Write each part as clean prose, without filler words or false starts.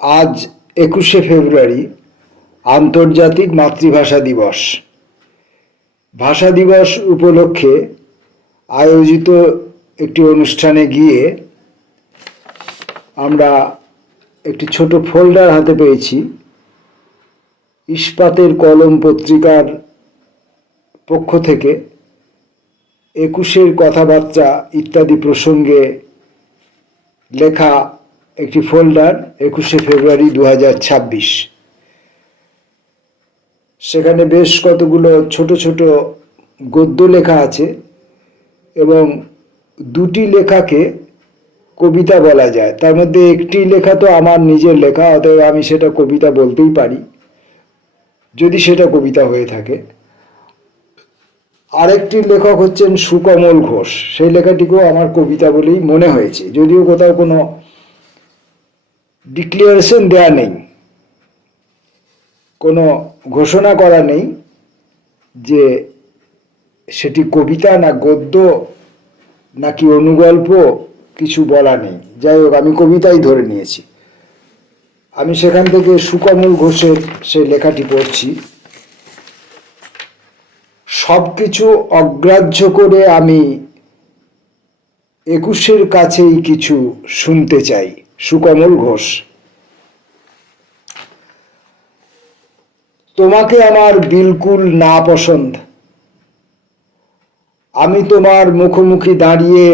আজ 21শে ফেব্রুয়ারি আন্তর্জাতিক মাতৃভাষা দিবস। ভাষা দিবস উপলক্ষে আয়োজিত একটি অনুষ্ঠানে গিয়ে আমরা একটি ছোট ফোল্ডার হাতে পেয়েছি। ইস্পাতের কলম পত্রিকার পক্ষ থেকে 21-এর কথাবার্তা ইত্যাদি প্রসঙ্গে লেখা একটি ফোল্ডার, 21শে ফেব্রুয়ারি 2026। সেখানে বেশ কতগুলো ছোট ছোট গদ্য লেখা আছে এবং দুটি লেখাকে কবিতা বলা যায়। তার মধ্যে একটি লেখা তো আমার নিজের লেখা, অতএব আমি সেটা কবিতা বলতেই পারি যদি সেটা কবিতা হয়ে থাকে। আরেকটি লেখক হচ্ছেন সুকমল ঘোষ, সেই লেখাটিকেও আমার কবিতা বলেই মনে হয়েছে, যদিও কোথাও কোনো ডিক্লারেশন দেয়া নেই, কোনো ঘোষণা করা নেই যে সেটি কবিতা না গদ্য নাকি অনুগল্প, কিছু বলা নেই। যাই হোক, আমি কবিতাই ধরে নিয়েছি। আমি সেখান থেকে সুকমল ঘোষের সেই লেখাটি পড়ছি। সব কিছু অগ্রাহ্য করে আমি 21-এর কাছেই কিছু শুনতে চাই। সুকমল ঘোষ। তোমাকে আমার বিলকুল না পছন্দ। আমি তোমার মুখোমুখি দাঁড়িয়ে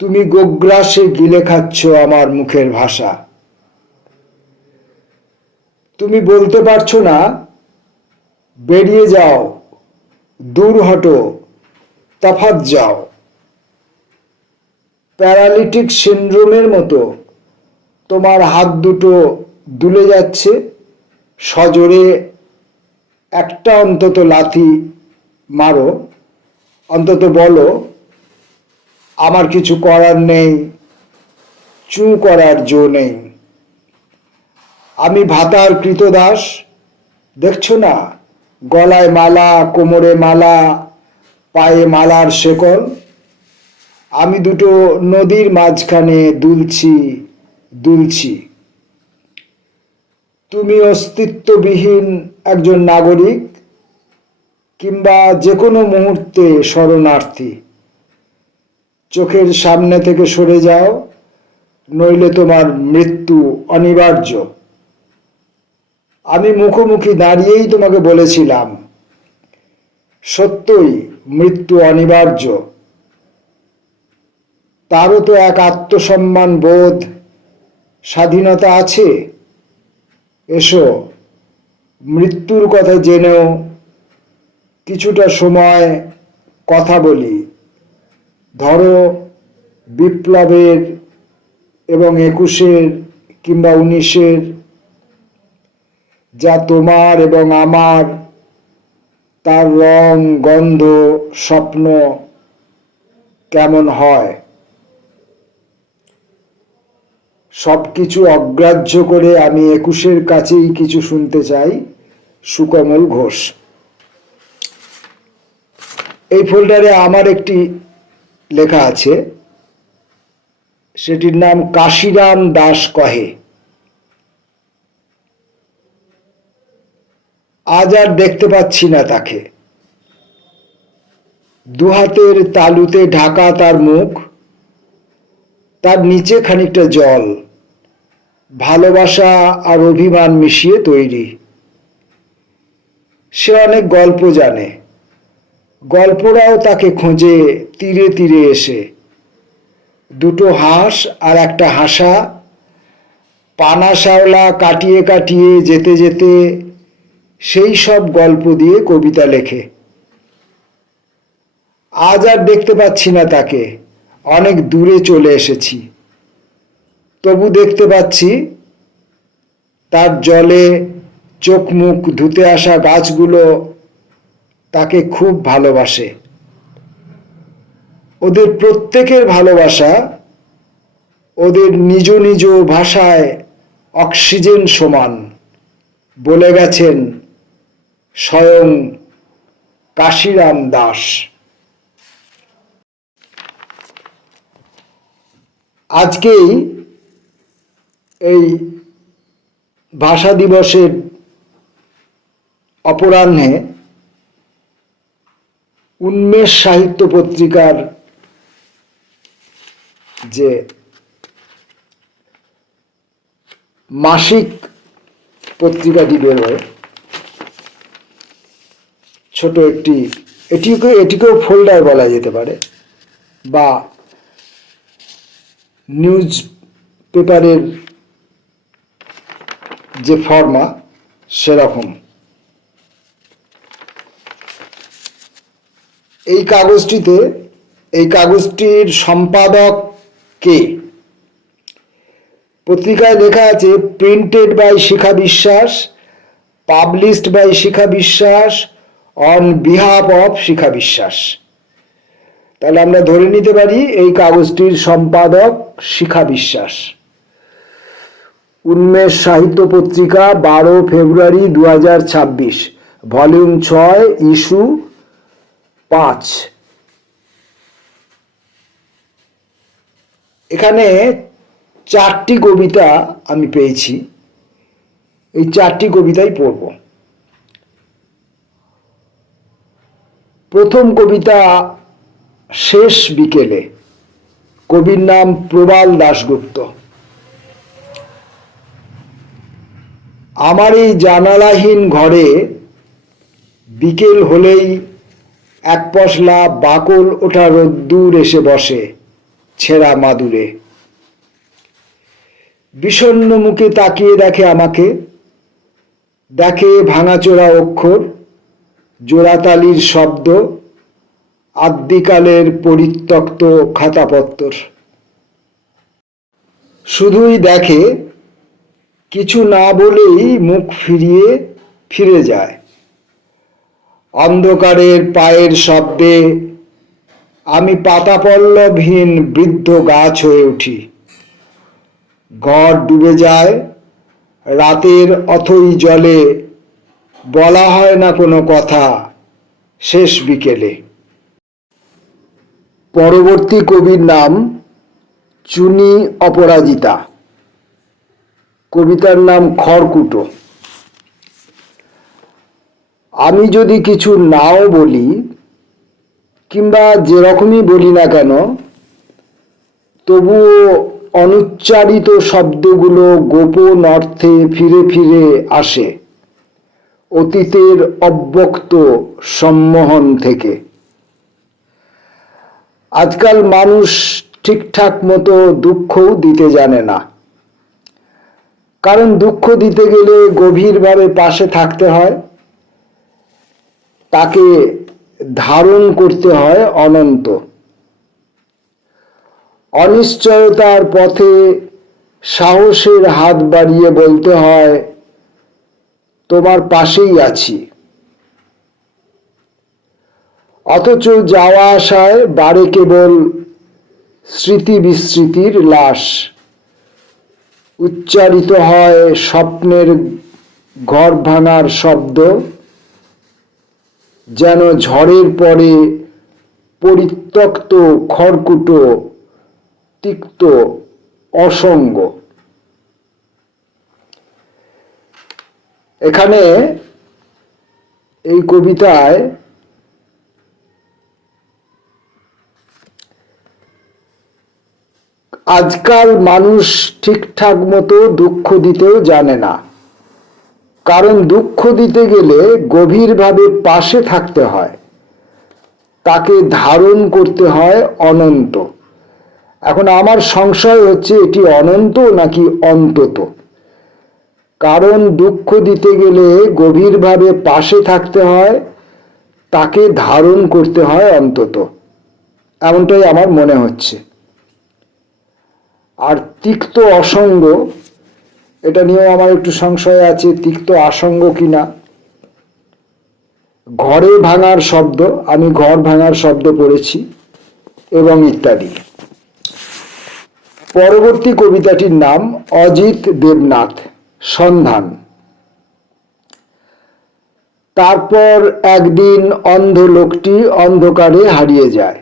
তুমি গোগ্রাসে গিলে খাচ্ছ আমার মুখের ভাষা। তুমি বলতে পারছো না বেরিয়ে যাও, দূর হটো, তফাৎ যাও। প্যারালিটিক সিন্ড্রোমের মতো তোমার হাত দুটো দুলে যাচ্ছে। সজোরে একটা অন্তত লাথি মারো, অন্তত বলো আমার কিছু করার নেই, চু করার জো নেই। আমি ভাতার কৃতদাস, দেখছো না গলায় মালা, কোমরে মালা, পায়ে মালার শেকল। আমি দুটো নদীর মাঝখানে দুলছি দুলছি। তুমি অস্তিত্ববিহীন একজন নাগরিক, কিংবা যে কোনো মুহূর্তে শরণার্থী। চোখের সামনে থেকে সরে যাও, নইলে তোমার মৃত্যু অনিবার্য। আমি মুখোমুখি দাঁড়িয়েই তোমাকে বলেছিলাম, সত্যই মৃত্যু অনিবার্য। তারও তো এক আত্মসম্মান বোধ, স্বাধীনতা আছে। এসো, মৃত্যুর কথা জেনেও কিছুটা সময় কথা বলি। ধরো বিপ্লবের এবং 21-এর কিংবা 19-এর, যা তোমার এবং আমার, তার রং, গন্ধ, স্বপ্ন কেমন হয়। সব কিছু অগ্রাহ্য করে আমি 21-এর কাছেই কিছু শুনতে চাই। সুকমল ঘোষ। এই ফোল্ডারে আমার একটি লেখা আছে, সেটির নাম কাশিরাম দাস কহে। আজ আর দেখতে পাচ্ছি না তাকে। দুহাতের তালুতে ঢাকা তার মুখ, তার নিচে খানিকটা জল, ভালোবাসা আর অভিমান মিশিয়ে তৈরি। সে অনেক গল্প জানে, গল্পরাও তাকে খোঁজে তীরে তীরে এসে। দুটো হাঁস আর একটা হাসা, পানা শ্যাওলা কাটিয়ে কাটিয়ে যেতে যেতে সেই সব গল্প দিয়ে কবিতা লেখে। আজ আর দেখতে পাচ্ছি না তাকে, অনেক দূরে চলে এসেছি। তবু দেখতে পাচ্ছি তার জলে চোখ মুখ ধুতে আসা গাছগুলো তাকে খুব ভালোবাসে। ওদের প্রত্যেকের ভালোবাসা ওদের নিজ নিজ ভাষায় অক্সিজেন সমান, বলে গেছেন স্বয়ং কাশিরাম দাস। আজকেই এই ভাষা দিবসের অপরাহ্নে উন্মেষ সাহিত্য পত্রিকার যে মাসিক পত্রিকাটি বেরোয়, ছোট একটি, এটিকেও ফোল্ডার বলা যেতে পারে, বা নিউজ পেপারের যে ফর্মা সেরকম। এই কাগজটির সম্পাদক কে? পত্রিকায় লেখা আছে প্রিন্টেড বাই শিখা বিশ্বাস, পাবলিশড বাই শিখা বিশ্বাস, অন বিহাফ অফ শিখা বিশ্বাস। তাহলে আমরা ধরে নিতে পারি এই কাগজটির সম্পাদক শিখা বিশ্বাস। উন্মেষ সাহিত্য পত্রিকা, 12 ফেব্রুয়ারি 2026, ভলিউম 6, ইস্যু 5। এখানে 4টি কবিতা আমি পেয়েছি, এই 4টি কবিতাই পড়ব। প্রথম কবিতা শেষ বিকেলে, কবির নাম প্রবাল দাশগুপ্ত। আমার এই জানালাহীন ঘরে বিকেল হলেই এক পশলা বাকল ওঠা রোদ্দুর এসে বসে ছেঁড়া মাদুরে। বিষণ্ণ মুখে তাকিয়ে দেখে আমাকে, দেখে ভাঙাচোরা অক্ষর, জোড়াতালির শব্দ, আদ্যিকালের পরিত্যক্ত খাতাপত্তর। শুধুই দেখে, কিছু না বলেই মুখ ফিরে যায়। অন্ধকারের পায়ের শব্দে আমি পাতাপল্লবহীন বৃদ্ধ গাছ হয়ে উঠি। ঘর ডুবে যায় রাতের অথই জলে, বলা হয় না কোনো কথা শেষ বিকেলে। পরবর্তী কবির নাম চুনি অপরাজিতা, কবিতার নাম খড়কুটো। আমি যদি কিছু নাও বলি, কিংবা যেরকমই বলি না কেন, তবুও অনুচ্চারিত শব্দগুলো গোপন অর্থে ফিরে ফিরে আসে অতীতের অব্যক্ত সম্মোহন থেকে। আজকাল মানুষ ঠিকঠাক মতো দুঃখও দিতে জানে না, কারণ দুঃখ দিতে গেলে গভীরভাবে পাশে থাকতে হয়, তাকে ধারণ করতে হয় অনন্ত। অনিশ্চয়তার পথে সাহসের হাত বাড়িয়ে বলতে হয় তোমার পাশেই আছি। অথচ যাওয়া আসায় বাড়ে কেবল স্মৃতি বিস্মৃতির লাশ। উচ্চারিত হয় স্বপ্নের ঘর ভাঙার শব্দ, যেন ঝড়ের পরে পরিত্যক্ত খড়কুটো, তিক্ত অসঙ্গ। এখানে এই কবিতায় আজকাল মানুষ ঠিকঠাক মতো দুঃখ দিতেও জানে না, কারণ দুঃখ দিতে গেলে গভীরভাবে পাশে থাকতে হয়, তাকে ধারণ করতে হয় অনন্ত। এখন আমার সংশয় হচ্ছে এটি অনন্ত নাকি অন্তত, কারণ দুঃখ দিতে গেলে গভীরভাবে পাশে থাকতে হয়, তাকে ধারণ করতে হয় অন্তত, এমনটাই আমার মনে হচ্ছে। আর তিক্ত অসঙ্গ, এটা নিয়েও আমার একটু সংশয় আছে, তিক্ত আসঙ্গ কিনা। ঘরে ভাঙার শব্দ, আমি ঘর ভাঙার শব্দ পড়েছি, এবং ইত্যাদি। পরবর্তী কবিতাটির নাম অজিত দেবনাথ, সন্ধান। তারপর একদিন অন্ধ লোকটি অন্ধকারে হারিয়ে যায়।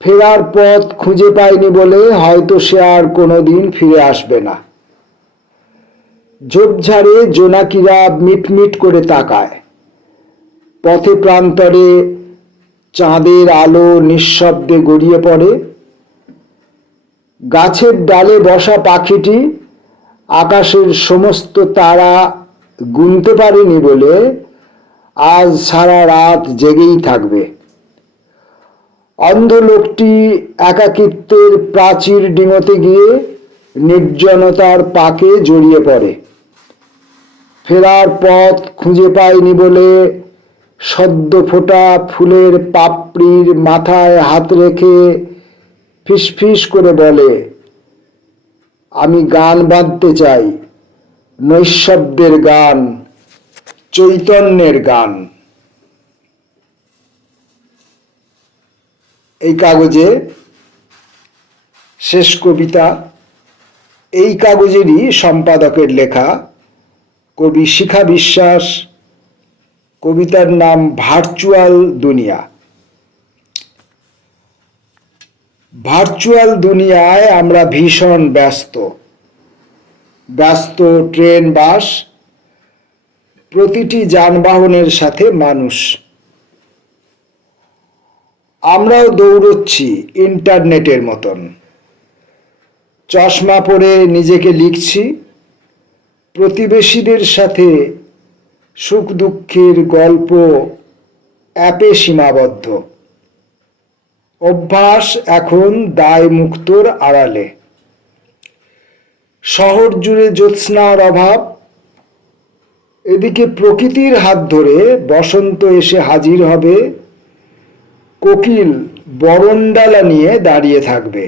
ফেরার পথ খুঁজে পায়নি বলে হয়তো সে আর কোনোদিন ফিরে আসবে না। ঝোপঝাড়ে জোনাকিরা মিটমিট করে তাকায়। পথে প্রান্তরে চাঁদের আলো নিঃশব্দে গড়িয়ে পড়ে। গাছের ডালে বসা পাখিটি আকাশের সমস্ত তারা গুনতে পারেনি বলে আজ সারা রাত জেগেই থাকবে। অন্ধ লোকটি একাকিত্বের প্রাচীর ডিঙোতে গিয়ে নির্জনতার পাকে জড়িয়ে পড়ে। ফেরার পথ খুঁজে পায়নি বলে সদ্য ফোটা ফুলের পাপড়ির মাথায় হাত রেখে ফিসফিস করে বলে, আমি গান বাঁধতে চাই, নৈঃশব্দের গান, চৈতন্যের গান। এই কাগজে শেষ কবিতা এই কাগজেরই সম্পাদকের লেখা, কবি শিখা বিশ্বাস। কবিতার নাম ভার্চুয়াল দুনিয়া। ভার্চুয়াল দুনিয়ায় আমরা ভীষণ ব্যস্ত। ট্রেন, বাস, প্রতিটি যানবাহনের সাথে মানুষ। আমরাও দৌড়চ্ছি ইন্টারনেটের মতন। চশমা পরে নিজেকে লিখছি, প্রতিবেশীদের সাথে সুখ দুঃখের গল্প অ্যাপে সীমাবদ্ধ। অভ্যাস এখন দায় মুক্তর আড়ালে। শহর জুড়ে জ্যোৎস্নার অভাব, এদিকে প্রকৃতির হাত ধরে বসন্ত এসে হাজির হবে। কোকিল বরণডালা নিয়ে দাঁড়িয়ে থাকবে।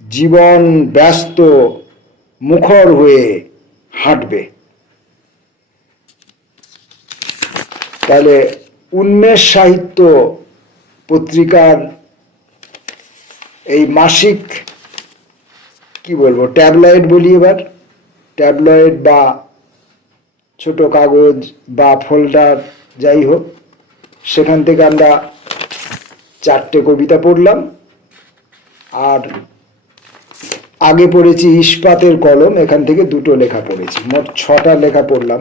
জীবন ব্যস্ত মুখর হয়ে হাঁটবে। তাহলে উন্মেষ সাহিত্য পত্রিকার এই মাসিক, কি বলবো, ট্যাবলয়েড বলি এবার, ট্যাবলয়েড বা ছোট কাগজ বা ফোল্ডার যাই হোক, সেখান থেকে আমরা 4টে কবিতা পড়লাম। আর আগে পড়েছি ইস্পাতের কলম, এখান থেকে 2টো লেখা পড়েছি, মোট 6টা লেখা পড়লাম।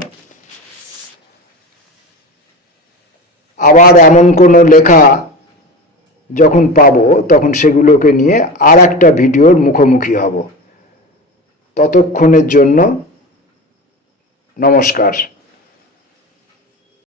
আবার এমন কোনো লেখা যখন পাবো তখন সেগুলোকে নিয়ে আর একটা ভিডিওর মুখোমুখি হব। ততক্ষণের জন্য নমস্কার।